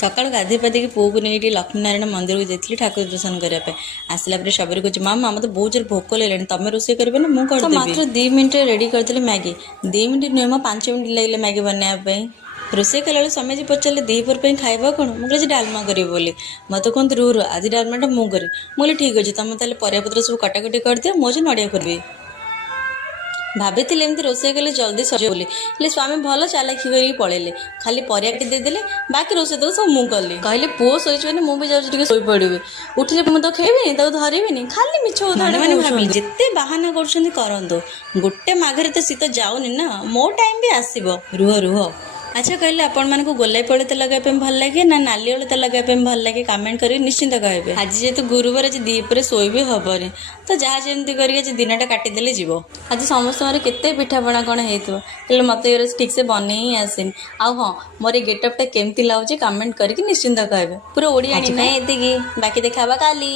ସକାଳୁ ଗାଧୋଇ ପାଧେଇକି ପୁଅକୁ ନେଇକି ଲକ୍ଷ୍ମୀନାରାୟଣ ମନ୍ଦିରକୁ ଯାଇଥିଲି ଠାକୁର ଦର୍ଶନ କରିବା ପାଇଁ। ଆସିଲା ପରେ ଶବରୀ କହୁଛି ମାମା ମୋତେ ବହୁତ ଜୋର ଭୋକ ଲାଗିଲାଣି, ତମେ ରୋଷେଇ କରିବେ ନା ମୁଁ କରିଦେବି। ମାତ୍ର 2 ମିନିଟ୍ରେ ରେଡ଼ି କରିଥିଲି ମ୍ୟାଗି। 2 ମିନିଟ୍ ନୁହେଁ, 5 ମିନିଟ୍ ଲାଗିଲା ମ୍ୟାଗି ବନେଇବା ପାଇଁ। ରୋଷେଇ କଲାବେଳେ ସ୍ୱାମୀଜୀ ପଚାରିଲେ ଦ୍ୱିପହର ପାଇଁ ଖାଇବା କ'ଣ? ମୁଁ କହିଲି ଡାଲମା କରିବି ବୋଲି। ମୋତେ କୁହନ୍ତି ରୁହ ଆଜି ଡାଲମାଟା ମୁଁ କରିବି। ମୁଁ କହିଲି ଠିକ୍ ଅଛି, ତମେ ତାହେଲେ ପରିବାପତ୍ର ସବୁ କଟାକଟି କରିଦିଅ, ମୁଁ ଆଜି ନଡ଼ିଆ କରିବି। ଭାବିଥିଲି ଏମିତି ରୋଷେଇ କଲେ ଜଲ୍ଦି ସରିବ ବୋଲି, ହେଲେ ସ୍ୱାମୀ ଭଲ ଚାଲାକି କରିକି ପଳେଇଲେ। ଖାଲି ପରିବା କାଟି ଦେଇଦେଲେ, ବାକି ରୋଷେଇ ତକ ସବୁ ମୁଁ କଲି। କହିଲେ ପୁଅ ଶୋଇଛି ମାନେ ମୁଁ ବି ଯାଉଛି ଟିକେ ଶୋଇପଡ଼ିବି। ଉଠିଲେ ମୁଁ ତ ଖେଳିବିନି, ତାକୁ ଧରିବିନି, ଖାଲି ମିଛ କଥା ଭାବି ଯେତେ ବାହାନା କରୁଛନ୍ତି କରନ୍ତୁ, ଗୋଟେ ମାଘରେ ତ ଶୀତ ଯାଉନି ନା, ମୋ ଟାଇମ୍ ବି ଆସିବ। ରୁହ। ଆଚ୍ଛା କହିଲେ ଆପଣମାନଙ୍କୁ ଗୋଲାପୀ ଅଳତା ଲଗାଇବା ପାଇଁ ଭଲ ଲାଗେ ନା ନାଲି ଅଳତା ଲଗାଇବା ପାଇଁ ଭଲ ଲାଗେ? କମେଣ୍ଟ କରିକି ନିଶ୍ଚିନ୍ତ କହିବେ। ଆଜି ଯେହେତୁ ଗୁରୁବାର, ଆଜି ଦ୍ୱିପହରେ ଶୋଇ ବି ହବନି, ତ ଯାହା ଯେମିତି କରିକି ଆଜି ଦିନଟା କାଟିଦେଲେ ଯିବ। ଆଜି ସମସ୍ତଙ୍କର କେତେ ପିଠାପଣା କ'ଣ ହେଇଥିବ, ହେଲେ ମୋତେ ଏଗୁରା ଠିକ୍ସେ ବନେଇ ହିଁ ଆସେନି। ଆଉ ହଁ, ମୋର ଏଇ ଗେଟଅପ୍ଟା କେମିତି ଲାଗୁଛି କମେଣ୍ଟ କରିକି ନିଶ୍ଚିନ୍ତ କହିବେ। ପୁରା ଓଡ଼ିଆ ପାଇଁ ଏତିକି, ବାକି ଦେଖା ହବା କାଲି।